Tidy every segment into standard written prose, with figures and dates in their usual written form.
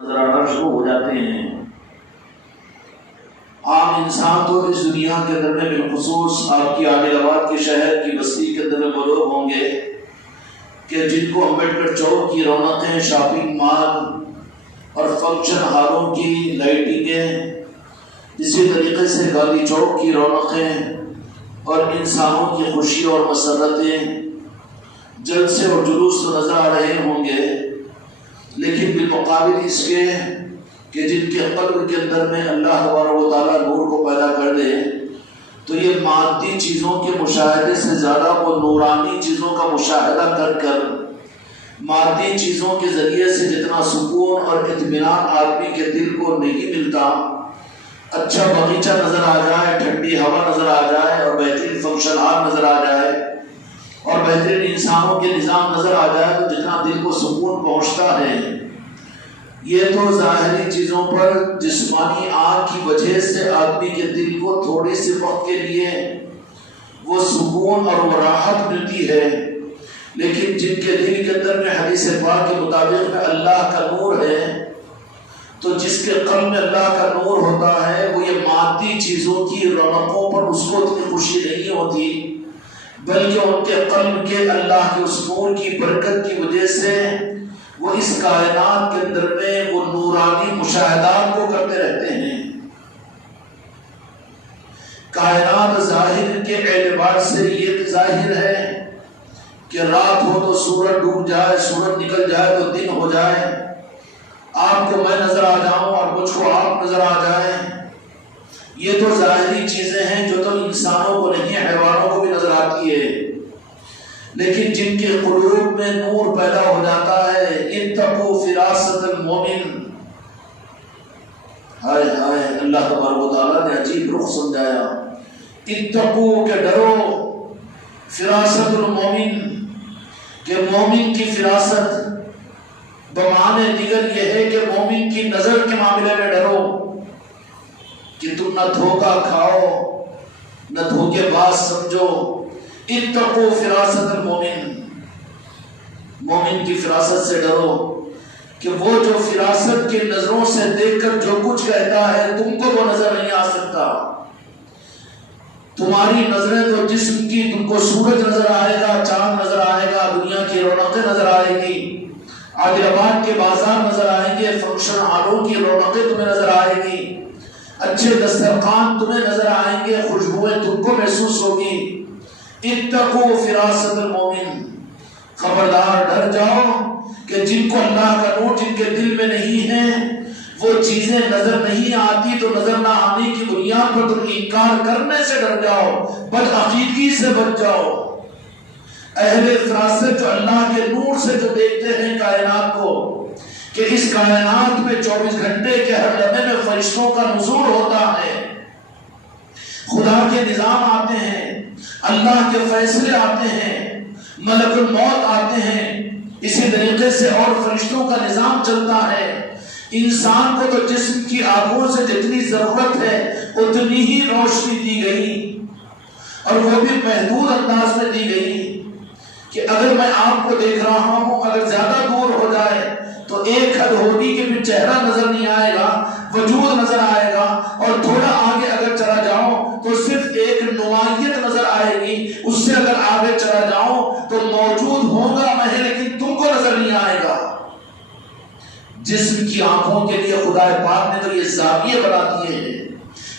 نظر آنا شروع ہو جاتے ہیں۔ عام انسان تو اس دنیا کے اندر میں بالخصوص آپ کی عادل آباد کے شہر کی بستی کے اندر میں وہ لوگ ہوں گے کہ جن کو امبیڈکر چوک کی رونقیں، شاپنگ مال اور فنکشن ہالوں کی لائٹنگیں، اسی طریقے سے گاندھی چوک کی رونقیں اور انسانوں کی خوشی اور مسرتیں، جلسے اور جلوس تو نظر آ رہے ہوں گے، لیکن بالمقابل اس کے کہ جن کے قلب کے اندر میں اللہ تبارک و تعالیٰ نور کو پیدا کر دے تو یہ مادی چیزوں کے مشاہدے سے زیادہ وہ نورانی چیزوں کا مشاہدہ کر مادی چیزوں کے ذریعے سے جتنا سکون اور اطمینان آدمی کے دل کو نہیں ملتا، اچھا باغیچہ نظر آ جائے، ٹھنڈی ہوا نظر آ جائے اور بہترین فنکشن ہال نظر آ جائے اور بہترین انسانوں کے نظام نظر آ جائے تو جتنا دل کو سکون پہنچتا ہے، یہ تو ظاہری چیزوں پر جسمانی آنکھ کی وجہ سے آدمی کے دل کو تھوڑی سی وقت کے لیے وہ سکون اور وہ راحت ملتی ہے، لیکن جن کے دل کے اندر میں حدیث پاک کے مطابق میں اللہ کا نور ہے، تو جس کے قلب میں اللہ کا نور ہوتا ہے وہ یہ مادی چیزوں کی رونقوں پر اس کو اتنی خوشی نہیں ہوتی، بلکہ ان کے قلب کے اللہ کے اس نور کی برکت کی وجہ سے وہ اس کائنات کے اندر میں وہ نورانی مشاہدات کو کرتے رہتے ہیں۔ کائنات ظاہر کے اعتبار سے یہ ظاہر ہے کہ رات ہو تو سورج ڈوب جائے، سورج نکل جائے تو دن ہو جائے، آپ کو میں نظر آ جاؤں اور مجھ کو آپ نظر آ جائیں، یہ تو ظاہری چیزیں ہیں جو تو انسانوں کو نہیں، حیوانوں کو بھی نظر آتی ہے، لیکن جن کے قلوب میں نور پیدا ہو جاتا ہے، اتقوا فراست المومن، ہائے ہائے اللہ تبارک و تعالیٰ نے عجیب رخ سمجھایا، اتقوا کہ ڈرو، فراست المومن کہ مومن کی فراست، بمعنی دیگر یہ ہے کہ مومن کی نظر کے معاملے میں ڈرو کہ تم نہ دھوکہ کھاؤ نہ دھوکے باز سمجھو، اتقوا فراست المومن، مومن کی فراست سے ڈرو کہ وہ جو فراست کی نظروں سے دیکھ کر جو کچھ کہتا ہے تم کو وہ نظر نہیں آ سکتا، تمہاری نظریں تو جسم کی، تم کو سورج نظر آئے گا، چاند نظر آئے گا، دنیا کی رونقیں نظر آئے گی، عادل آباد کے بازار نظر آئیں گے، فنکشن ہالوں کی رونقیں تمہیں نظر آئے گی، اچھے دسترخوان تمہیں نظر آئیں گے، خوشبوئیں تم کو محسوس ہوگی، اتقوا فراست المومن، خبردار ڈر جاؤ کہ جن کو اللہ کا نور جن کے دل میں نہیں ہے وہ چیزیں نظر نہیں آتی تو نظر نہ آنے کی بنیاد پر تم انکار کرنے سے ڈر جاؤ، بدعقیدگی سے بچ جاؤ۔ اہل فراست جو اللہ کے نور سے جو دیکھتے ہیں کائنات کو کہ اس کائنات میں 24 گھنٹے کے ہر لمحے میں فرشتوں کا نزول ہوتا ہے، خدا کے نظام آتے ہیں، اللہ کے فیصلے آتے ہیں، ملک الموت آتے ہیں، اسی طریقے سے اور فرشتوں کا نظام چلتا ہے، انسان کو تو جسم کی آنکھوں سے جتنی ضرورت ہے اتنی ہی روشنی دی گئی اور وہ بھی محدود انداز میں دی گئی کہ اگر میں آپ کو دیکھ رہا ہوں، اگر زیادہ دور ہو جائے تو ایک حد ہوگی کہ پھر چہرہ نظر نہیں آئے گا، وجود نظر آئے گا، اور تھوڑا آگے اگر چلا جاؤں تو صرف ایک نمائیت نظر آئے گی، اس سے اگر آگے چلا جاؤں تو موجود ہوگا میں لیکن تم کو نظر نہیں آئے گا۔ جسم کی آنکھوں کے لیے خدا پاک نے تو یہ زاویے بنا دیے ہیں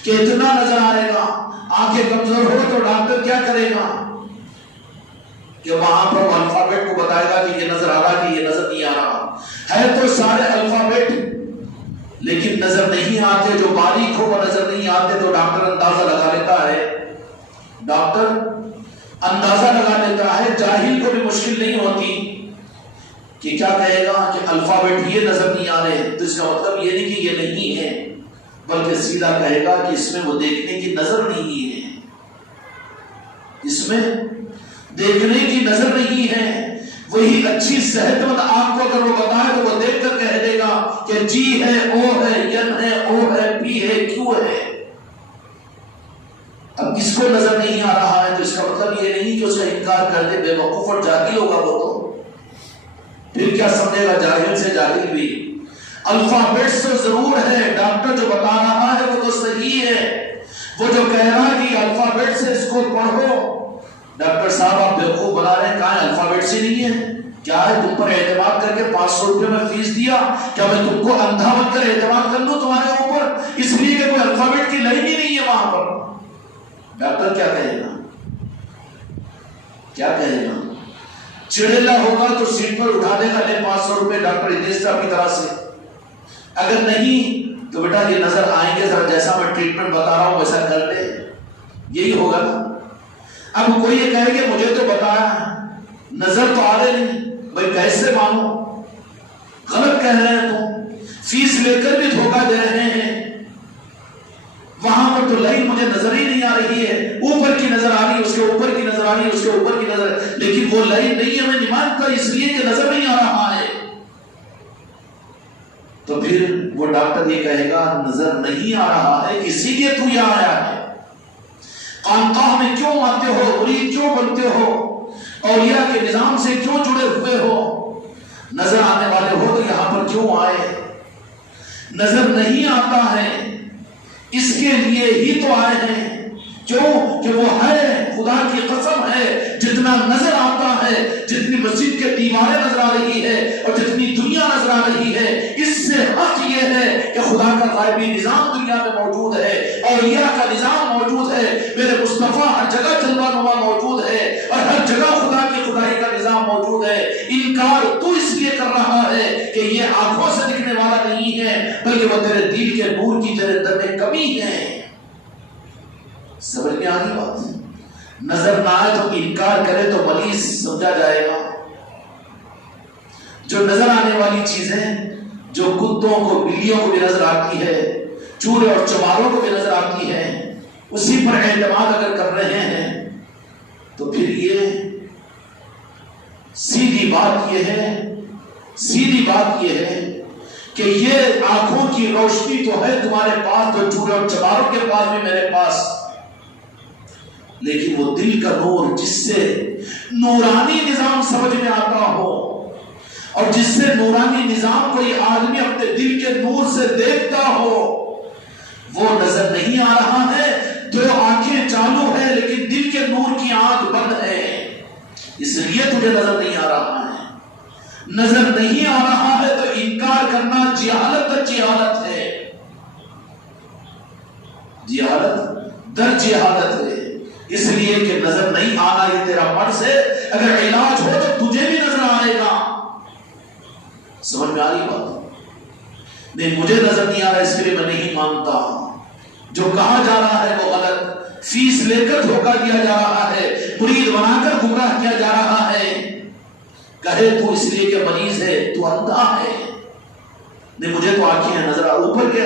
کہ اتنا نظر آئے گا، آنکھیں کمزور ہو تو ڈاکٹر کیا کرے گا کہ وہاں پر وہ الفابیٹ کو بتائے گا کہ یہ نظر آ رہا کہ یہ نظر نہیں آ رہا، ہے تو سارے الفابیٹ لیکن نظر نہیں آتے، جو باریک ہو وہ نظر نہیں آتے، تو ڈاکٹر اندازہ لگا لیتا ہے، ڈاکٹر اندازہ لگا لیتا ہے، جاہل کو بھی مشکل نہیں ہوتی کہ کیا کہے گا کہ الفابیٹ یہ نظر نہیں آ رہے، تو اس کا مطلب یہ نہیں کہ یہ نہیں ہے، بلکہ سیدھا کہے گا کہ اس میں وہ دیکھنے کی نظر نہیں ہے، اس میں دیکھنے کی نظر نہیں ہے۔ وہی اچھی صحت مند آنکھ کو اگر وہ بتائے تو وہ دیکھ کر کہہ دے گا کہ جی ہے، او ہے، ین ہے، او ہے، پی ہے، کیوں ہے۔ اب کس کو نظر نہیں آ رہا ہے تو اس کا مطلب یہ نہیں کہ اس کا انکار کر دے، بے وقوف اور جاہل ہوگا وہ تو، پھر کیا سمجھے گا جاہل سے جاہل بھی۔ الفابیٹ سے ضرور ہے، ڈاکٹر جو بتا رہا ہے وہ تو صحیح ہے، وہ جو کہہ رہا ہے کہ الفابیٹ سے اس کو پڑھو، ڈاکٹر صاحب آپ بیوقوف بنا رہے ہیں، کہاں ہے الفابیٹ سے نہیں ہے؟ کیا ہے تم پر اعتماد کر کے 500 روپے میں فیس دیا، کیا میں تم کو اندھا بن کر اعتماد کر لوں تمہارے اوپر اس لیے کہ کوئی الفابیٹ کی لائن ہی نہیں ہے وہاں پر؟ ڈاکٹر کیا کہے گا؟ کیا کہے گا؟ چڑیلا ہوگا تو سیٹ پر اٹھا دے گا، لے 500 روپے ڈاکٹر ادریس صاحب کی طرح سے، اگر نہیں تو بیٹا یہ نظر آئیں گے، ذرا جیسا میں ٹریٹمنٹ بتا رہا ہوں ویسا کر لے، یہی ہوگا نا۔ اب کوئی یہ کہے کہ مجھے تو بتایا نظر تو آ رہے نہیں، بھائی کیسے مانو؟ غلط کہہ رہے ہیں تم، فیس لے کر بھی دھوکہ دے رہے ہیں، وہاں پر تو لائن مجھے نظر ہی نہیں آ رہی ہے، اوپر کی نظر آ رہی ہے، اس کے اوپر کی نظر آ رہی ہے، اس کے اوپر کی نظر، لیکن وہ لائن نہیں ہے، میں نہیں مانتا اس لیے کہ نظر نہیں آ رہا ہے۔ تو پھر وہ ڈاکٹر یہ کہے گا نظر نہیں آ رہا ہے اسی لیے تو یہاں آیا ہے، خانقاہ میں کیوں آتے ہو، مرید کیوں بنتے ہو، اولیاء کے نظام سے کیوں جڑے ہوئے ہو، نظر آنے والے ہو تو یہاں پر کیوں آئے؟ نظر نہیں آتا ہے اس کے لیے ہی تو آئے ہیں، کیوں کہ وہ ہے، خدا کی قسم ہے، جتنا نظر آتا ہے، جتنی مسجد کے دیواریں نظر آ رہی ہے اور جتنی دنیا نظر آ رہی ہے، اس سے حق یہ ہے کہ خدا کا غیبی نظام دنیا میں موجود ہے، اولیاء کا نظام موجود ہے، میرے مصطفیٰ ہر جگہ جلوہ نما موجود ہے اور ہر جگہ خدا کی خدائی کا نظام موجود ہے۔ انکار تو اس لیے کر رہا ہے کہ یہ آنکھوں سے دکھنے والا نہیں ہے، بلکہ وہ تیرے دل کے نور کی تیرے اندر میں کمی ہے۔ سمجھ میں آگی بات؟ نظر نہ آئے تو انکار کرے تو مریض سمجھا جائے گا۔ جو نظر آنے والی چیزیں جو کتوں کو، بلیوں کو بھی نظر آتی ہے، چورے اور چماروں کو بھی نظر آتی ہے، اسی پر اعتماد اگر کر رہے ہیں تو پھر یہ سیدھی بات یہ ہے کہ یہ آنکھوں کی روشنی تو ہے تمہارے پاس، جو چورے اور چماروں کے پاس بھی میرے پاس، لیکن وہ دل کا نور جس سے نورانی نظام سمجھ میں آتا ہو اور جس سے نورانی نظام کوئی آدمی اپنے دل کے نور سے دیکھتا ہو، وہ نظر نہیں آ رہا ہے۔ تو آنکھیں چالو ہے لیکن دل کے نور کی آنکھ بند ہے، اس لیے تجھے نظر نہیں آ رہا ہے۔ نظر نہیں آ رہا ہے تو انکار کرنا جہالت ہے، جہالت در جہالت ہے، اس لیے کہ نظر نہیں آنا یہ تیرا مرض ہے، اگر علاج ہو تو تجھے بھی نظر آئے گا۔ سمجھ میں آ رہی بات؟ نہیں مجھے نظر نہیں آ رہا اس کے لیے میں نہیں مانتا، جو کہا جا رہا ہے وہ غلط، فیس لے کر دھوکہ دیا جا رہا ہے، مرید بنا کر گمراہ کیا جا رہا ہے، کہے تو اس لیے کہ مریض ہے، تو اندھا ہے۔ نہیں مجھے تو آنکھیں نظر آ، اوپر کے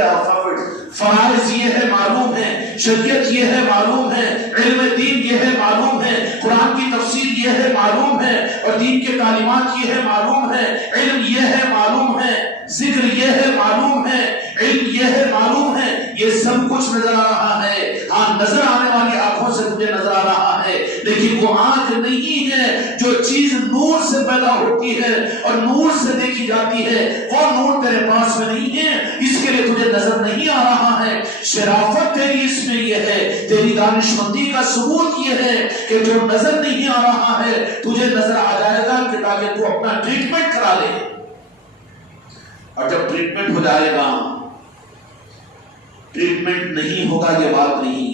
فرائض یہ ہے معلوم ہے، شریعت یہ ہے معلوم ہے، علم دین یہ ہے معلوم ہے، قرآن کی تفسیر یہ ہے معلوم ہے، اور دین کے تعلیمات یہ ہے معلوم ہے، علم یہ ہے معلوم ہے، ذکر یہ ہے معلوم ہے، علم یہ ہے معلوم ہے، یہ سب کچھ نظر آ رہا ہے۔ ہاں نظر آنے والی آنکھوں سے تجھے نظر آ رہا ہے، لیکن وہ آنکھ نہیں ہے جو چیز نور سے پیدا ہوتی ہے اور نور سے دیکھی جاتی ہے، وہ نور تیرے پاس میں نہیں ہے، اس کے لیے تجھے نظر نہیں آ رہا ہے۔ شرافت تیری اس میں یہ ہے، تیری دانشمندی کا ثبوت یہ ہے کہ جو نظر نہیں آ رہا ہے تجھے نظر آ جائے گا کہ تاکہ تو اپنا ٹریٹمنٹ کرا لے، اور جب ٹریٹمنٹ ہو جائے گا، ٹریٹمنٹ نہیں ہوگا یہ بات نہیں۔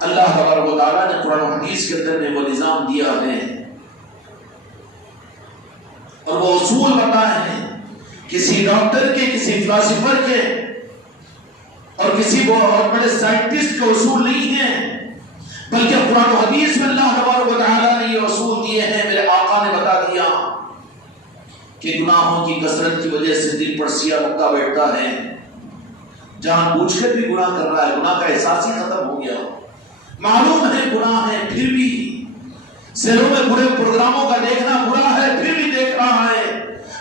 اللہ تبارک و تعالیٰ نے قرآن و حدیث کے اندر میں وہ نظام دیا ہے اور وہ اصول بتائے ہیں، کسی ڈاکٹر کے، کسی فلاسفر کے اور کسی بہت بڑے سائنٹسٹ کے اصول نہیں ہیں، بلکہ قرآن و حدیث میں اللہ تبارک و تعالیٰ نے یہ اصول دیے ہیں۔ میرے آقا نے بتا دیا کہ گناہوں کی کثرت کی وجہ سے دل پر سیاہ نقطہ بیٹھتا ہے، جان بوجھ کر بھی گناہ کر رہا ہے، گناہ کا احساس ہی ختم ہو گیا، معلوم ہے گناہ ہے پھر بھی، سیروں میں برے پروگراموں کا دیکھنا برا ہے پھر بھی دیکھ رہا ہے،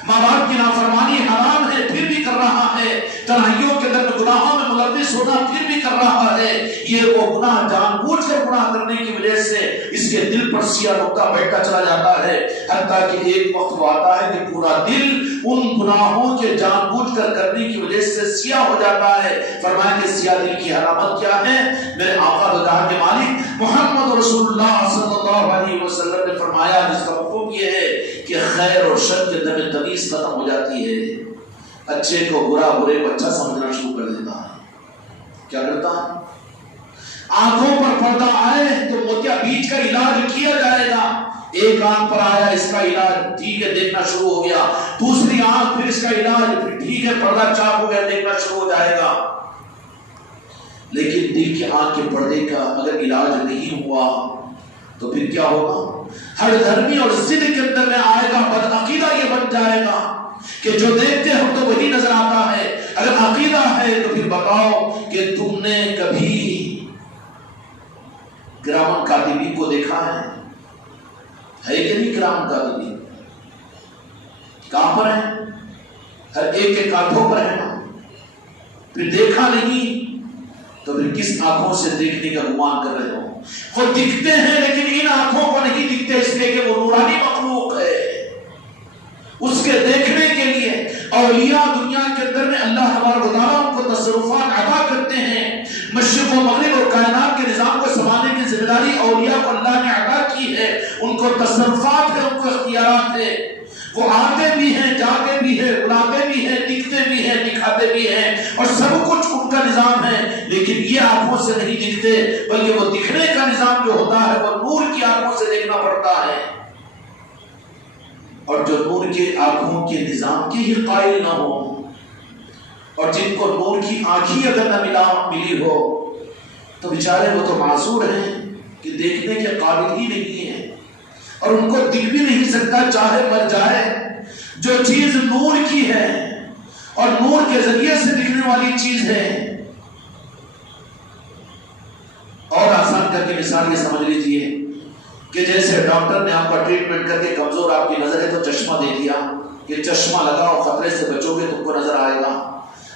ماں باپ کی نافرمانی حرام ہے پھر بھی کر رہا ہے، تنہائیوں کے اندر گناہوں میں ملوث سونا پھر بھی کر رہا ہے، یہ وہ گناہ جان بوجھ کر گناہ کرنے کی وجہ سے اس کے دل پر سیاہ نقطہ بیٹھتا چلا جاتا ہے، حتیٰ کہ ایک وقت وہ آتا ہے کہ پورا دل ان گناہوں کے جان بوجھ کر کرنے کی وجہ سے سیاہ ہو جاتا ہے۔ فرمایا کہ سیاہ دل کی علامت کیا ہے؟ میرے آقا و جہاں کے مالک محمد رسول اللہ صلی اللہ علیہ وسلم نے فرمایا، جس کا مفہوم یہ ہے کہ خیر اور شر کے درمیان تمیز ختم ہو جاتی ہے، اچھے کو برا، برے کو اچھا سمجھنا شروع کر دیتا ہے۔ کیا کرتا ہے؟ آنکھوں پر پردہ آئے تو موتیا بیج کا علاج کیا جائے گا، ایک آنکھ پر آیا اس کا علاج ٹھیک ہے دیکھنا شروع ہو گیا، دوسری آنکھ پھر اس کا علاج پھر ٹھیک ہے پردہ چاک ہو گیا دیکھنا شروع ہو جائے گا۔ لیکن دل کی آنکھ کے پردے کا اگر علاج نہیں ہوا تو پھر کیا ہوگا؟ ہر دھرمی اور ضد کے اندر میں آئے گا، بدعقیدہ یہ بن جائے گا کہ جو دیکھتے ہو تو وہی نظر آتا ہے۔ اگر عقیدہ ہے تو پھر بتاؤ کہ تم نے کبھی کرامن کاتبین کو دیکھا ہے کہ نہیں؟ کرامن کاتبین کہاں پر ہیں؟ ہر ایک کے کاندھوں پر ہے نا۔ پھر دیکھا نہیں تو پھر کس آنکھوں سے دیکھنے کا گمان کر رہے ہو؟ خود دکھتے ہیں لیکن ان آنکھوں کو نہیں دکھتے، اس لیے کہ وہ نورانی مخلوق ہے، اس کے دیکھنے کے لیے اولیاء دنیا کے اندر میں اللہ تبارک و تعالیٰ ان کو تصرفات عطا کرتے ہیں۔ مشرق و مغرب اور کائنات کے نظام کو سنبھالنے کی ذمہ داری اولیاء کو اللہ نے عطا کی ہے، ان کو تصرفات ہے، ان کو اختیارات ہے، وہ آتے بھی ہیں، جاتے بھی ہیں، بلاتے بھی ہیں، دکھتے بھی ہیں، دکھاتے بھی ہیں، اور سب کچھ ان کا نظام ہے، لیکن یہ آنکھوں سے نہیں دکھتے، بلکہ وہ دکھنے کا نظام جو ہوتا ہے وہ نور کی آنکھوں سے دیکھنا پڑتا ہے۔ اور جو نور کے آنکھوں کے نظام کے ہی قائل نہ ہو، اور جن کو نور کی آنکھی اگر نہ ملی ہو تو بیچارے وہ تو معذور ہیں کہ دیکھنے کے قابل ہی نہیں ہیں، اور ان کو دکھ بھی نہیں سکتا چاہے مر جائے۔ جو چیز نور کی ہے اور نور کے ذریعے سے دکھنے والی چیز ہے، اور آسان کر کے مثال یہ سمجھ لیجئے کہ جیسے ڈاکٹر نے آپ کا ٹریٹمنٹ کر کے کمزور آپ کی نظر ہے تو چشمہ دے دیا کہ چشمہ لگاؤ، خطرے سے بچو گے تم کو نظر آئے گا۔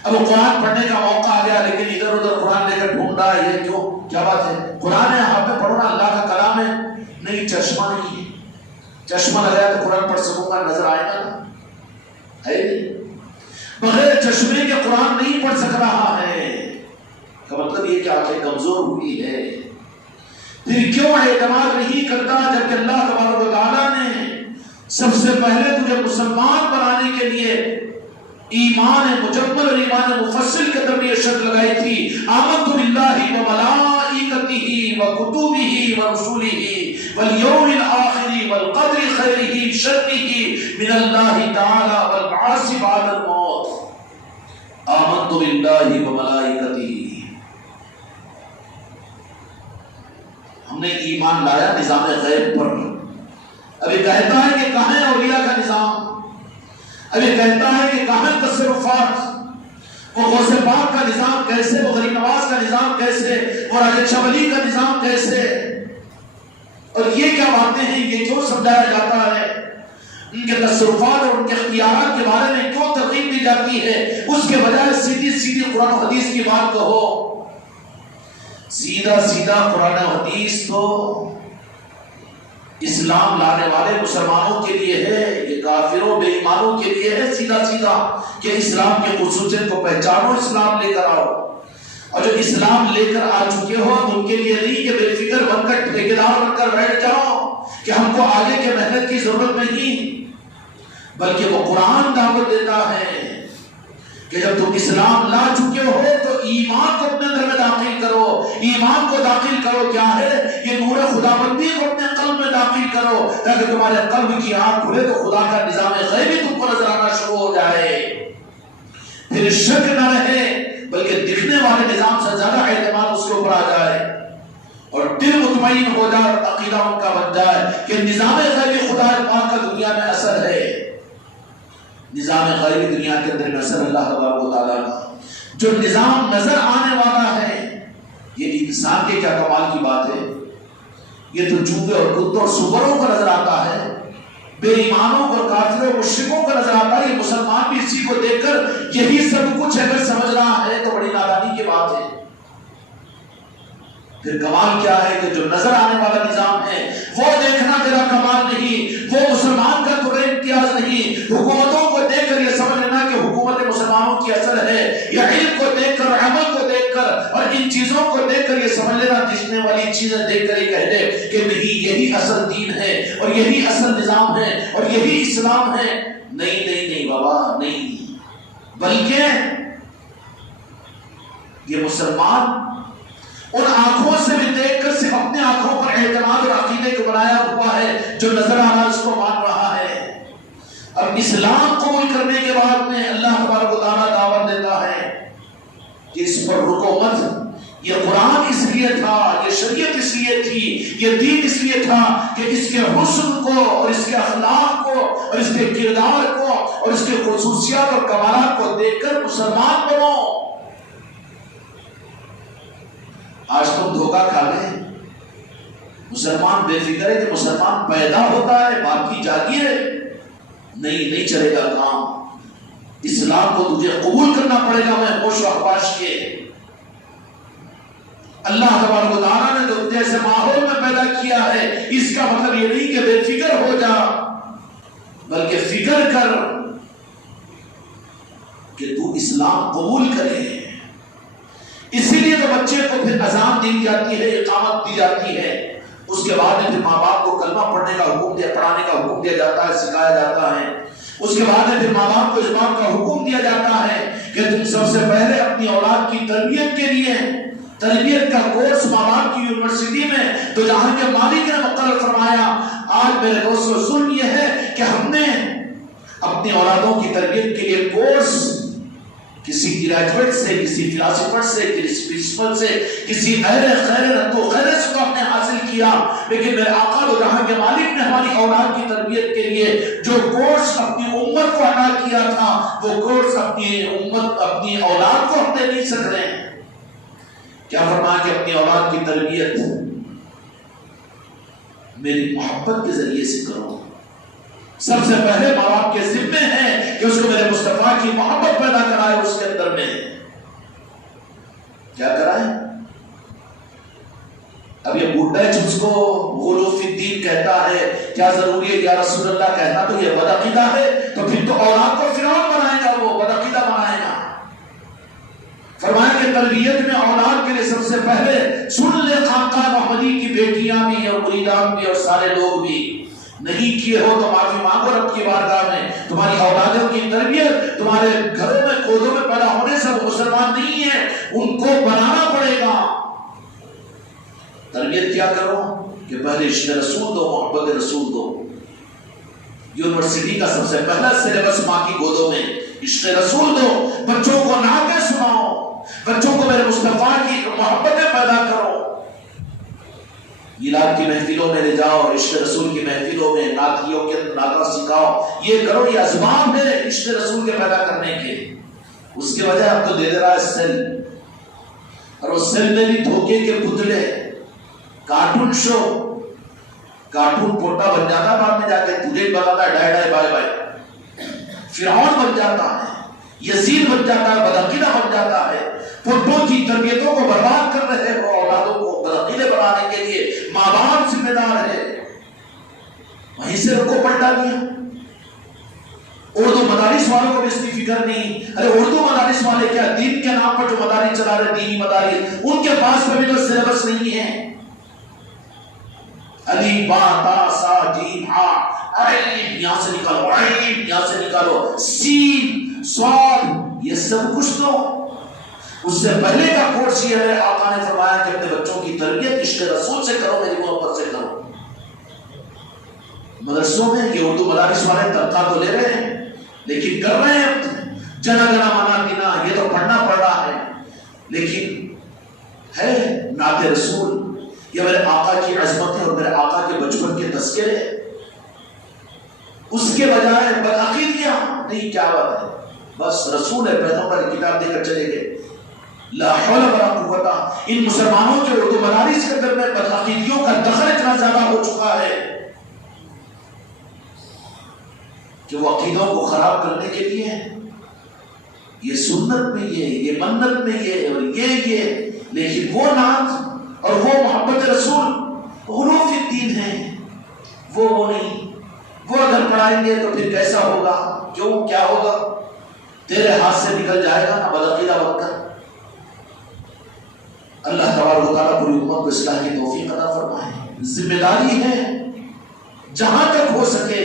اب قرآن پڑھنے کا موقع آ گیا لیکن ادھر ادھر قرآن لے کر ڈھونڈ رہا ہے، یہ کیوں؟ کیا بات ہے؟ قرآن ہے ہاتھ میں پڑھو نا، اللہ کا کلام ہے۔ نہیں، چشمہ نہیں ہے، چشمہ لگایا تو قرآن پڑھ سکوں گا، نظر آئے گا نا؟ ہے نہیں، بغیر چشمے کے قرآن نہیں پڑھ سک رہا ہے، کا مطلب یہ کہ آنکھیں کمزور ہوئی ہے۔ پھر کیوں اعتماد نہیں کرتا جبکہ اللہ تبارک و تعالیٰ نے سب سے پہلے تجھے مسلمان بنانے کے لیے ایمان مجمل اور ایمان مفصل کے اندر یہ شرط لگائی تھی، آمنت باللہ و ملائکتہ و کتبہ و رسلہ والیوم الآخر والقدر خیرہ شرہ من اللہ تعالی والبعث بعد الموت۔ آمنت باللہ و ملائکتہ، ہم نے ایمان لایا نظام غیب پر۔ ابھی کہتا ہے کہ کہاں ہے اولیاء کا نظام، ابھی کہتا ہے کہ کہاں تصرفات، وہ غوث پاک کا نظام کیسے، وہ غریب نواز کا نظام کیسے، اور راجہ شاہ ولی کا نظام کیسے، اور یہ کیا باتیں ہیں، یہ کیوں سمجھایا جاتا ہے، ان کے تصرفات اور ان کے اختیارات کے بارے میں کیوں ترغیب دی جاتی ہے، اس کے بجائے سیدھی سیدھی قرآن و حدیث کی بات کہو۔ سیدھا سیدھا قرآن و حدیث تو اسلام لانے والے مسلمانوں کے لیے ہے، یہ کافروں بے ایمانوں کے لیے ہے سیدھا سیدھا کہ اسلام کے خصوصیت کو پہچانو، اسلام لے کر آؤ، اور جو اسلام لے کر آ چکے ہو تو ان کے لیے نہیں کہ بے فکر بن کر ٹھیکیدار بن کر بیٹھ جاؤ کہ ہم کو آگے کے محنت کی ضرورت نہیں، بلکہ وہ قرآن دعوت دیتا ہے کہ جب تم اسلام لا چکے ہو تو ایمان کو اپنے اندر میں داخل کرو، ایمان کو داخل کرو، کیا ہے یہ نور خداوندی کو اپنے قلب میں داخل کرو تاکہ تمہارے قلب کی آنکھ کھلے تو خدا کا نظام غیبی تم کو نظر آنا شروع ہو جائے، پھر شک نہ رہے بلکہ دکھنے والے نظام سے زیادہ اعتماد اس کے اوپر آ جائے، اور دل مطمئن ہو جائے اور عقیدہ ان کا بن جائے کہ نظام غیبی خدا پاک کا دنیا میں اثر ہے، نظام غیبی دنیا کے اندر اثر اللہ تبارک و تعالیٰ کا جو نظام نظر آنے والا ہے، یہ انسان کے کیا کمال کی بات ہے، یہ تو چوہے اور کتوں اور سوروں کو نظر آتا ہے، بے ایمانوں کو، کافروں مشرکوں کو نظر آتا ہے، یہ مسلمان بھی اسی کو دیکھ کر یہی سب کچھ اگر سمجھ رہا ہے تو بڑی نادانی کی بات بات ہے۔ پھر کمال کیا ہے کہ جو نظر آنے والا نظام ہے وہ دیکھنا تیرا کمال نہیں، وہ مسلمان کا تو امتیاز نہیں۔ حکومتوں کو دیکھ کر یہ سمجھ لینا کہ حکومت مسلمانوں کی اصل ہے، یا علم کو دیکھ کر، عمل کو دیکھ کر اور ان چیزوں کو دیکھ کر یہ سمجھ لینا، دکھنے والی چیزیں دیکھ کر یہ کہہ دے کہ نہیں یہی اصل دین ہے اور یہی اصل نظام ہے اور یہی اسلام ہے۔ نہیں نہیں نہیں بابا، نہیں، بلکہ یہ مسلمان ان آنکھوں سے بھی دیکھ کر صرف اپنے آنکھوں پر اعتماد اور عقیدے کو بنایا ہوا ہے، جو نظر آ رہا اس کو مان رہا ہے۔ اب اسلام قبول کرنے کے بعد میں اللہ تبارک و تعالیٰ دعوت دیتا ہے کہ اس پر رکو مت، یہ قرآن اس لیے تھا، یہ شریعت اس لیے تھی، یہ دین اس لیے تھا کہ اس کے حسن کو اور اس کے اخلاق کو اور اس کے کردار کو اور اس کے خصوصیات اور کمالات کو دیکھ کر مسلمان بنو۔ آج تم دھوکہ کھا گئے، مسلمان بے فکر ہے کہ مسلمان پیدا ہوتا ہے باقی جاگیر ہے، نہیں چلے گا کام۔ اسلام کو تجھے قبول کرنا پڑے گا، میں ہوش و حواس کے۔ اللہ تبارک و تعالیٰ نے تو جیسے ماحول میں پیدا کیا ہے، اس کا مطلب یہ نہیں کہ بے فکر ہو جا، بلکہ فکر کر کہ تو اسلام قبول کرے۔ اسی لیے تو بچے کو پھر اذان دی جاتی ہے، اقامت دی جاتی ہے، اس کے بعد پھر ماں باپ کو کلمہ پڑھنے کا حکم دیا، پڑھانے کا حکم دیا جاتا ہے، سکھایا جاتا ہے۔ اس کے بعد پھر ماں باپ کو اس بات کا حکم دیا جاتا ہے کہ تم سب سے پہلے اپنی اولاد کی تربیت کے لیے تربیت کا کورس ماں باپ کی یونیورسٹی میں تو جہاں کے مالک نے مقرر فرمایا۔ آج میرے دوستو ظلم یہ ہے کہ ہم نے اپنی اولادوں کی تربیت کے لیے کورس کسی گریجویٹ سے، کسی فلاسفر سے، کسی پرنسپل سے، کسی اہل خیر رد و خیر سے ہم نے حاصل کیا، لیکن میرے آقا و جہاں کے مالک نے ہماری اولاد کی تربیت کے لیے جو کورس اپنی امت کو عطا کیا تھا، وہ کورس اپنی امت، اپنی اولاد کو ہم دے نہیں سک رہے ہیں۔ کیا فرمایا کہ اپنی اولاد کی تربیت میری محبت کے ذریعے سے کرو۔ سب سے پہلے ماں باپ کے ذمے ہے کہ اس کو میرے مصطفیٰ کی محبت پیدا کرائے، اس کے اندر میں کیا کرائے؟ اب یہ بڈھا جس کو غلو فی الدین کہتا ہے، کیا ضروری ہے یا رسول اللہ کہنا، تو یہ بدعقیدہ ہے، تو پھر تو اولاد کو فرعون بنائے گا، وہ بدعقیدہ بنائے گا۔ فرمایا کہ تربیت میں اولاد کے لیے سب سے پہلے سن لے خانقاہ محمدی کی بیٹیاں بھی اور مریدان بھی اور سارے لوگ بھی، نہیں کیے ہو تو معافی مانگو رب کی بارگاہ میں۔ تمہاری اولادوں کی تربیت تمہارے گھروں میں کودوں میں پیدا ہونے سے وہ مسلمان نہیں ہے، ان کو بنانا پڑے گا۔ تربیت کیا کرو کہ پہلے عشق رسول دو، محبت رسول دو۔ یونیورسٹی کا سب سے پہلا سلیبس ماں کی گودوں میں عشق رسول دو، بچوں کو نعتیں سناؤ، بچوں کو میرے مصطفیٰ کی محبتیں پیدا کرو۔ میلاد کی محفلوں میں لے جاؤ، عشق رسول کی محفلوں میں نعتیوں کے نعتیں سکھاؤ، یہ کرو، یہ اسباب ہے عشق رسول کے پیدا کرنے کے۔ اس کے وجہ اب تو دے رہا ہے سیل، اور اس سیل میں بھی دھوکے کے پتلے، کارٹون شو، کارٹون پوٹا بن جاتا، بعد میں جا کے تجھے بتاتا ہے ڈائی ڈائی بائے بائے، فرعون بن جاتا ہے، یزید بن جاتا ہے، بدعقیدہ بن جاتا ہے۔ پٹوں کی تربیتوں کو برباد کر رہے ہو، اولادوں کو بدعقیدہ بنانے کے لیے ماں باپ ذمہ دار ہے۔ وہیں سے رکو پلٹا دیا۔ اردو مدارس والوں کو بھی اس کی فکر نہیں، ارے اردو مدارس والے کیا، دین کے نام پر جو مدارس چلا رہے دینی مدارس، ان کے پاس میں بھی تو سلیبس نہیں ہے۔ علی با تا سا جیم ہا، عین یہاں سے نکالو، عین یہاں سے نکالو، سین صاد، یہ سب کچھ تو اس سے پہلے کا کورس یہ ہے۔ آقا نے فرمایا کہ اپنے بچوں کی تربیت عشق رسول سے کرو، میری محبت سے کرو۔ مدرسوں میں یہ اردو مدارس والے تنخواہ تو لے رہے ہیں، لیکن کر رہے ہیں جنا گنا مانا دینا، یہ تو پڑھنا پڑ رہا ہے، لیکن ہے نعت رسول، یہ میرے آقا کی عظمتیں اور میرے آقا کے بچپن کے تذکرے، اس کے بجائے بدعقیدیاں نہیں، کیا بات ہے، بس رسول ہے، پیغمبر کی کتاب دے کر چلے گئے، لا حول ولا قوت۔ ان مسلمانوں کے اردو مدارس کے اندر میں بدعقیدیوں کا دخل اتنا زیادہ ہو چکا ہے کہ وہ عقیدوں کو خراب کرنے کے لیے یہ سنت میں یہ منت میں یہ اور یہ لیکن وہ نعت اور وہ محبت رسول غلو فی الدین ہے، وہ نہیں۔ وہ اگر پڑھائیں گے تو پھر کیسا ہوگا؟ کیوں؟ کیا ہوگا؟ تیرے ہاتھ سے نکل جائے گا نا بدعقیدہ بن کر۔ اللہ تبارک و تعالیٰ پوری امت کو اصلاح کی توفیق عطا فرمائے۔ ذمہ داری ہے جہاں تک ہو سکے،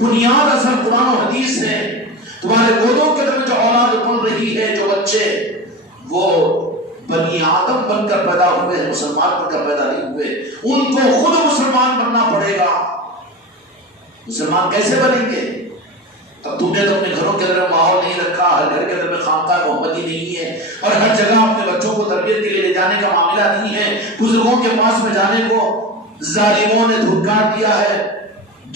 بنیاد اصل قرآن و حدیث ہے۔ تمہارے گودوں کے اندر جو اولاد پل رہی ہے، جو بچے، وہ بنی آدم بن کر پیدا ہوئے ہیں، مسلمان بن کر پیدا نہیں ہوئے۔ ان کو خود مسلمان بننا پڑے گا۔ مسلمان کیسے بنیں گے؟ اب تم نے تو اپنے گھروں کے اندر ماحول نہیں رکھا، ہر گھر کے اندر میں خانقاہ محمدی نہیں ہے، اور ہر جگہ اپنے بچوں کو تربیت کے لیے لے جانے کا معاملہ نہیں ہے۔ بزرگوں کے پاس میں جانے کو ظالموں نے دھکار دیا ہے،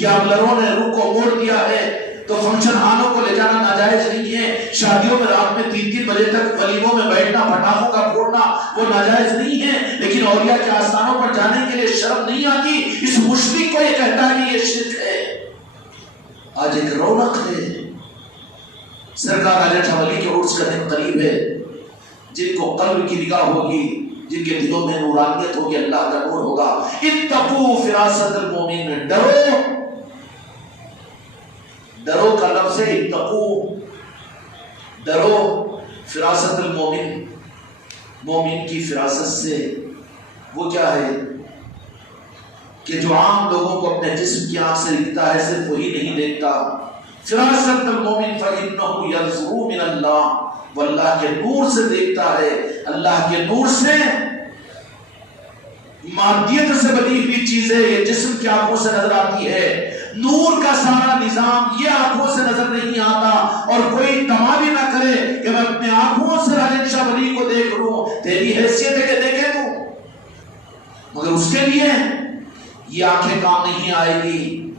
گیاملروں نے روح کو موڑ دیا ہے، تو فنکشن ہالوں کو لے جانا ناجائز نہیں ہے۔ شادیوں میں رات میں 3 بجے تک ولیموں میں بیٹھنا، پٹاخوں کا پھوڑنا وہ ناجائز نہیں ہے، لیکن اولیاء کے آستانوں پر جانے کے لیے شرم نہیں آتی۔ اس مشرک کو یہ کہتا ہے کہ یہ شرک ہے۔ آج ایک رونق ہے، سرکار عالیہ شاہ ولی کے عرس کا دن قریب ہے۔ جن کو قلب کی نگاہ ہوگی، جن کے دلوں میں نورانیت ہوگی، اللہ کا نور ہوگا۔ اتقوا فراست المومن، ڈرو کا لفظ ہے اتقوا، ڈرو فراست المومن، مومن کی فراست سے۔ وہ کیا ہے کہ جو عام لوگوں کو اپنے جسم کی آنکھ سے دکھتا ہے صرف وہی نہیں دیکھتا۔ فراست المومن فإنه ينظر من اللہ، وہ اللہ کے نور سے دیکھتا ہے، اللہ کے نور سے۔ مادیت سے بنی ہوئی چیزیں یہ جسم کی آنکھوں سے نظر آتی ہے، نور کا سارا نظام یہ آنکھوں سے نظر نہیں آتا۔ اور کوئی تمامی نہ کرے کہ میں اپنے آنکھوں سے راجن شاہ ولی کو دیکھ لوں، تیری حیثیت ہے کہ دیکھے تو، مگر اس کے لیے یہ آنکھیں کام نہیں آئے گی،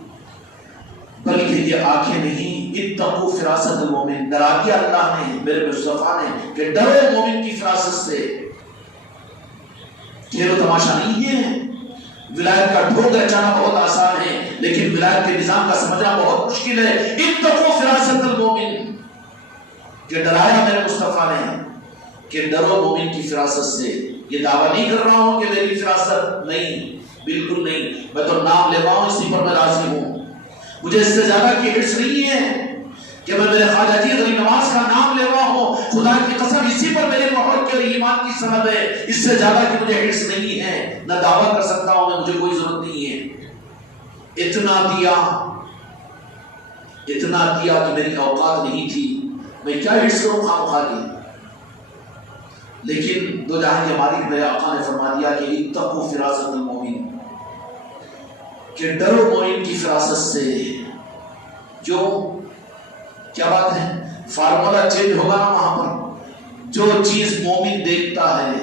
بلکہ یہ آنکھیں نہیں۔ اتقوا فراست المومن، ڈرا دیا اللہ نے، میرے مصطفیٰ نے، کہ ڈرو مومن کی فراست سے۔ کھیل و تماشا نہیں ہے۔ ولایت کا ڈھونگ رچانا بہت آسان ہے، لیکن ولایت کے نظام کا سمجھنا بہت مشکل ہے۔ اتقوا فراست المومن، کہ ڈرایا میرے مصطفیٰ نے کہ ڈرو مومن کی فراست سے۔ یہ دعویٰ نہیں کر رہا ہوں کہ میری فراست نہیں، بالکل نہیں، میں تو نام لے رہا ہوں، اسی پر میں راضی ہوں۔ مجھے اس سے زیادہ کی حرص نہیں ہے کہ میں میرے خواجہ جی غریب نواز کا نام لے رہا ہوں، خدا کی قسم اسی پر میرے محبت کے ایمان کی سند ہے۔ اس سے زیادہ کی مجھے حرص نہیں ہے، نہ دعویٰ کر سکتا ہوں میں، مجھے کوئی ضرورت نہیں ہے۔ اتنا دیا کہ میری اوقات نہیں تھی، میں کیا حرص کروں خواہ کی۔ لیکن دو جہاں کے مالک میرے آقا نے فرما دیا کہ اتقوا فراست المومن، کہ ڈرو مومن کی فراست سے۔ جو کیا بات ہے، فارمولا چینج ہوگا نا وہاں پر۔ جو چیز مومن دیکھتا ہے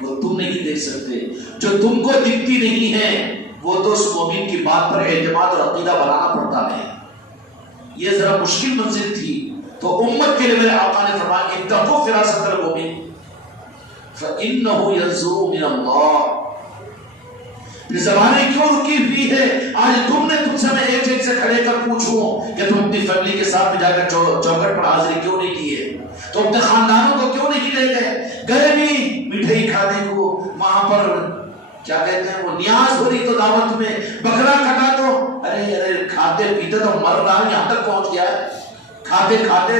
وہ تم نہیں دیکھ سکتے، جو تم کو دکھتی نہیں ہے وہ تو اس مومن کی بات پر اعتماد اور عقیدہ بنانا پڑتا ہے۔ یہ ذرا مشکل منزل تھی، تو امت کے لیے میرے آقا نے فرمایا کہ اتقوا فراست المومن فإنه ينظر من اللہ۔ زبانیں کیوں رکی ہوئی ہے؟ آج تم نے تم سے میں ایک سے کھڑے کر پوچھوں کہ تم اپنی فیملی کے ساتھ میں جا کر چوکٹ پر حاضری کیوں نہیں کی ہے؟ تو اپنے خاندانوں کو کیوں نہیں لے گئے بھی مٹھائی کھانے کو؟ وہاں پر کیا کہتے ہیں، وہ نیاز ہو رہی تو دعوت میں بکرا کٹا تو ارے کھاتے پیتے تو مر رہا ہے، یہاں تک پہنچ گیا ہے، کھاتے کھاتے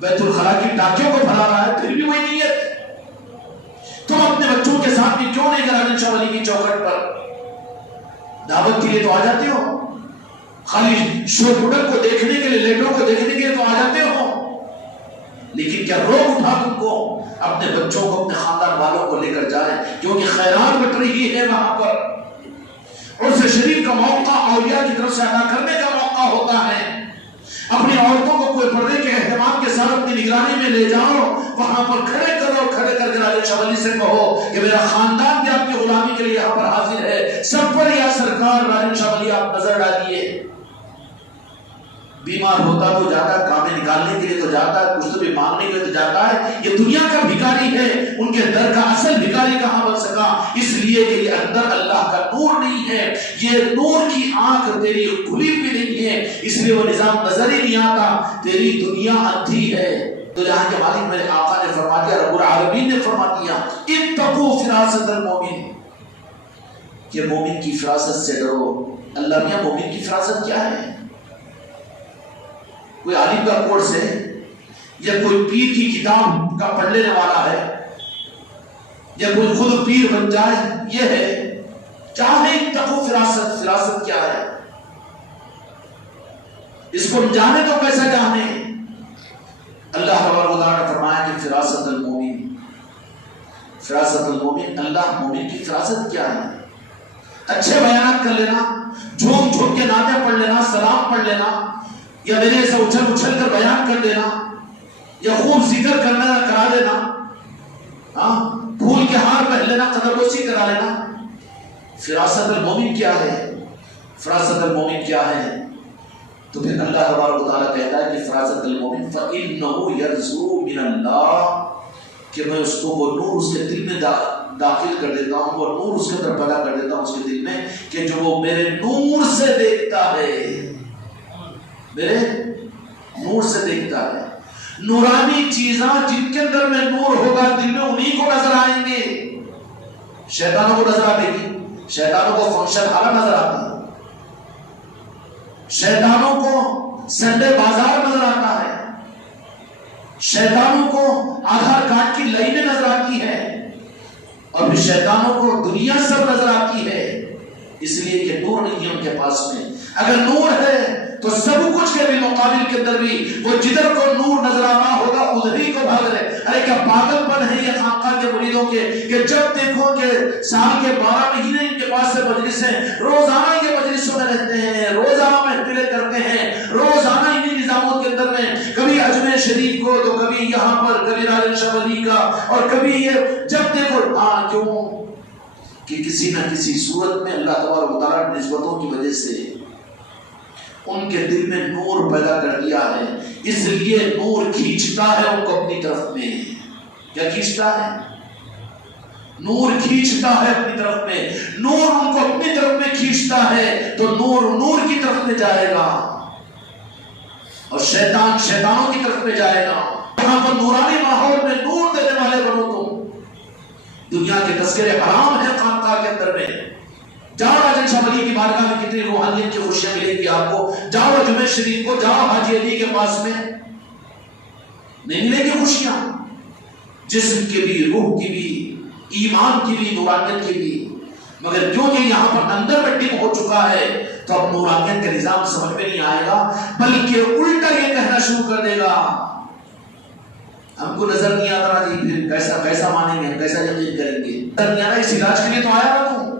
بیت الخلا کی ٹاکیوں کو بھرا رہا ہے، پھر بھی وہی نیت۔ تم اپنے بچوں کے ساتھ بھی کیوں نہیں گراجن شاہ ولی کی چوکٹ پر؟ دعوت کے لیے تو آ جاتے ہو، خالی شو پروڈکٹ کو دیکھنے کے لیے، لیٹوں کو دیکھنے کے لیے تو آ جاتے ہو، لیکن کیا روک اٹھا تم کو اپنے بچوں کو، اپنے خاندان والوں کو لے کر جائیں؟ کیونکہ خیرات بٹ رہی ہے وہاں پر، عرس شریف کا موقع اولیاء کی طرف سے ادا کرنے کا موقع ہوتا ہے۔ اپنی عورتوں کو کوئی پردے کے اہتمام کے ساتھ اپنی نگرانی میں لے جاؤ، وہاں پر کھڑے کرو، کھڑے کر کے راجن شاہ ولی سے کہو کہ میرا خاندان بھی آپ کی غلامی کے لیے یہاں پر حاضر ہے، سب پر یا سرکار راجن شاہ ولی آپ نظر ڈالیے۔ بیمار ہوتا تو جاتا ہے، کامیں نکالنے کے لیے تو جاتا ہے، کچھ تو بھی مانگنے کے لیے تو جاتا ہے۔ یہ دنیا کا بھکاری ہے، ان کے در کا اصل بھکاری کہاں بن سکا؟ اس لیے کہ یہ اندر اللہ کا نور نہیں ہے، یہ نور کی آنکھ تیری کھلی بھی نہیں ہے، اس لیے وہ نظام نظر ہی نہیں آتا۔ تیری دنیا اندھی ہے، تو جہاں کے مالک میرے آقا نے فرما دیا، رب العالمین نے فرما دیا اتقوا فراست المومن، کہ مومن کی فراست سے ڈرو۔ اللہ میاں مومن کی فراست کیا ہے؟ کوئی عالم کا کورس ہے یا کوئی پیر کی کتاب کا پڑھ لینے والا ہے یا کوئی خود پیر بن جائے؟ یہ ہے چاہے اتقوا فراست، فراست کیا ہے اس کو جانے تو کیسا جانے؟ اللہ تبارک و تعالیٰ نے فرمایا کہ فراست المومن، فراست المومن، اللہ مومن کی فراست کیا ہے؟ اچھے بیانات کر لینا، جھوم جھوم کے نعتیں پڑھ لینا، سلام پڑھ لینا، یا میرے سے اچھل اچھل کر بیان کر دینا، یا خوب ذکر کرنا کرا دینا، پھول کے ہار پہن لینا، قدر بوسی کرا لینا۔ فراست المومن کیا ہے؟ فراست المومن کیا ہے؟ تو پھر اللہ تبارک و تعالیٰ کہتا ہے کہ فراست المومن فَإِنَّهُ يَرْزُقُ مِنَ اللَّهِ، کہ میں اس کو وہ نور اس کے دل میں داخل کر دیتا ہوں، وہ نور اس کے اندر پیدا کر دیتا ہوں اس کے دل میں، کہ جو وہ میرے نور سے دیکھتا ہے، میرے نور سے دیکھتا ہے۔ نورانی چیزاں جن کے اندر میں نور ہوگا دل میں انہی کو نظر آئیں گے۔ شیطانوں کو نظر آئے گی، شیطانوں کو فنکشن حالہ نظر آتی ہے، شیطانوں کو سنڈے بازار نظر آتا ہے، شیطانوں کو آدھار کارڈ کی لائنیں نظر آتی ہے، اور پھر شیطانوں کو دنیا سب نظر آتی ہے، اس لیے کہ نور نہیں ہے ان کے پاس میں۔ اگر نور ہے تو سب کچھ کے بھی مقابل کے اندر بھی وہ جدھر کو نور نظر آنا ہوگا ادھر ہی کو بھاگ رہے۔ ارے کیا پاگل پن ہے یہ خانقاہ کے مریدوں کے کہ جب دیکھو کہ سال کے 12 مہینے ان کے پاس سے مجلس ہیں، روزانہ یہ مجلسوں میں رہتے ہیں، روزانہ محفلیں کرتے ہیں، روزانہ انہی نظاموں کے اندر میں کبھی اجمیر شریف کو تو کبھی یہاں پر، کبھی راجن شاہ ولی کا، اور کبھی یہ جب دیکھو کیوں کہ کسی نہ کسی صورت میں اللہ تبارک و تعالیٰ نسبتوں کی وجہ سے ان کے دل میں نور پیدا کر دیا ہے، اس لیے نور کھینچتا ہے ان کو اپنی طرف میں۔ کیا کھینچتا ہے؟ نور کھینچتا ہے اپنی طرف میں، نور ان کو اپنی طرف میں کھینچتا ہے تو نور نور کی طرف میں جائے گا اور شیطان شیطانوں کی طرف میں جائے گا۔ یہاں پر نورانی ماحول میں نور دینے والے بنو تم۔ دنیا کے تذکرے حرام ہیں خانقاہ کے اندر میں۔ جاؤ راجن شاہ ولی کی بارگاہ میں کتنی روحانیت کی خوشیاں ملے گی آپ کو، جاؤ اجمیر شریف کو، جاؤ حاجی علی کے پاس میں، نہیں ملے گی خوشیاں، جسم کی بھی، روح کی بھی، ایمان کی بھی، نورانیت کی بھی۔ مگر کیونکہ یہاں پر اندر میں ڈم ہو چکا ہے تو اب نورانیت کا نظام سمجھ میں نہیں آئے گا، بلکہ الٹا یہ کہنا شروع کر دے گا ہم کو نظر نہیں آتا جی، پھر کیسا مانیں گے، کیسا یقین کریں گے؟ نظر نہیں آ رہا، اس علاج کے لیے تو آیا نا تو۔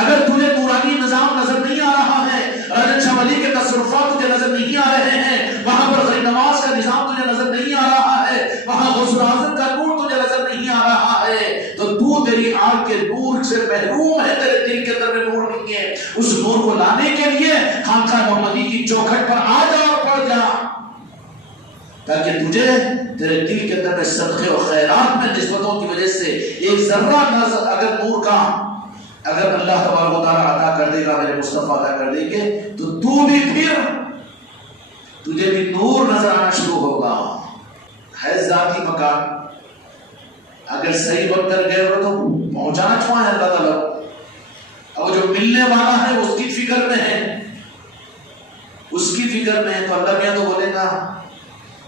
اگر تجھے نورانی نظام نظر نہیں آ رہا ہے، راجن شاہ ولی کے تصرفات تجھے نظر نہیں آ رہے ہیں، وہاں پر غریب نواز کا نظام تجھے نظر نہیں آ رہا ہے، وہاں غوث اعظم کا نور تجھے نظر نہیں آ رہا ہے، تو تیری آنکھ کے نور سے محروم ہے، تیرے دل کے اندر میں نور نہیں ہے۔ اس نور کو لانے کے لیے خانقاہ محمدی کی چوکھٹ پر آ جا اور پڑھ جا، تاکہ تجھے تیرے دل کے اندر میں صدقے اور خیرات میں نسبتوں کی وجہ سے ایک ذرہ نظر اگر نور کا اگر اللہ تبارک و تعالیٰ عطا کر دے گا، میرے مصطفیٰ عطا کر دیں گے، تو بھی پھر تجھے بھی نور نظر آنا شروع ہوگا۔ ہے ذاتی مکان، اگر صحیح بن کر گئے ہو تو پہنچانا چھوڑا ہے اللہ تعالیٰ، اور جو ملنے والا ہے اس کی فکر میں ہے، اس کی فکر میں ہے، تو اللہ میاں تو بولے گا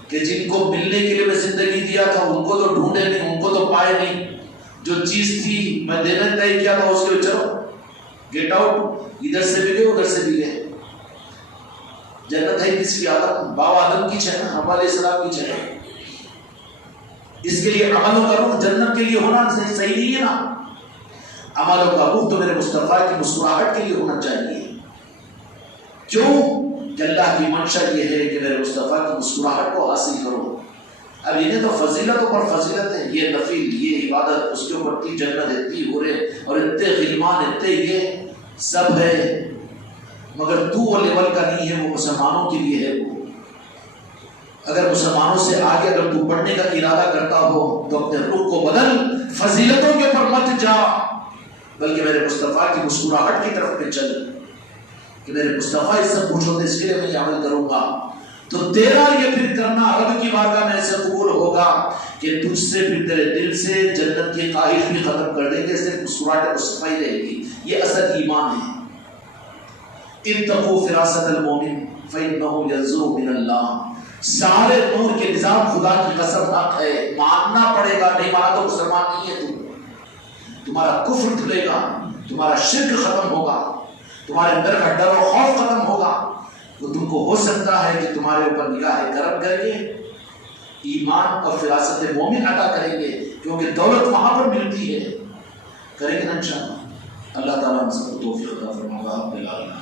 کہ جن کو ملنے کے لیے میں زندگی دیا تھا ان کو تو ڈھونڈے نہیں، ان کو تو پائے نہیں، جو چیز تھی میں دینا طے کیا تھا اس کے چلو گیٹ آؤٹ، ادھر سے بھی گئے ادھر سے بھی گئے۔ جنت ہے کس کی؟ آدم بابا آدم کی ہے نا، حوا علیہ السلام کی ہے۔ اس کے لیے عملوں کا روح جنت کے لیے ہونا صحیح نہیں ہے نا، عملوں کا روح تو میرے مصطفیٰ کی مسکراہٹ کے لیے ہونا چاہیے۔ کیوں کہ اللہ کی منشا یہ ہے کہ میرے مصطفیٰ کی مسکراہٹ کو حاصل کرو۔ اب انہیں تو فضیلتوں پر فضیلت ہے، یہ نفل، یہ عبادت، اس کے اوپر اتنی جنت، اتنی ہورے اور اتنے غلمان، اتنے یہ سب ہے، مگر تو وہ لیول کا نہیں ہے، وہ مسلمانوں کے لیے ہے۔ وہ اگر مسلمانوں سے آگے اگر تو بڑھنے کا ارادہ کرتا ہو تو اپنے روح کو بدل، فضیلتوں کے اوپر مت جا، بلکہ میرے مصطفیٰ کی مسکراہٹ کی طرف میں چل کہ میرے مصطفیٰ اس سے پوچھو تو اس کے لیے میں یہ عمل کروں گا۔ تو تیرا یہ پھر کرنا رب کی بارگاہ میں ایسے قبول ہوگا کہ تجھ سے پھر تیرے دل سے جنت کی خواہش بھی ختم کر دیں گے، صرف مسکراہٹ اور صفائی رہے گی۔ یہ اصل ایمان ہے۔ اتقوا فراست المومن فإنه ينظر من اللہ، سارے نور کے نظام خدا کی قسم حق ہے، ماننا پڑے گا، نہیں مانا تو مسلمان نہیں ہے تمہارا کفر دھلے گا، تمہارا شرک ختم ہوگا، تمہارے اندر کا ڈر و خوف ختم ہوگا، وہ تم کو ہو سکتا ہے کہ تمہارے اوپر نگاہ کرم کر کے ایمان اور فراست مومن عطا کریں گے، کیونکہ دولت وہاں پر ملتی ہے، کریں گے نا انشاءاللہ۔ اللہ تعالیٰ ہم سب کو توفیق عطا فرمائے۔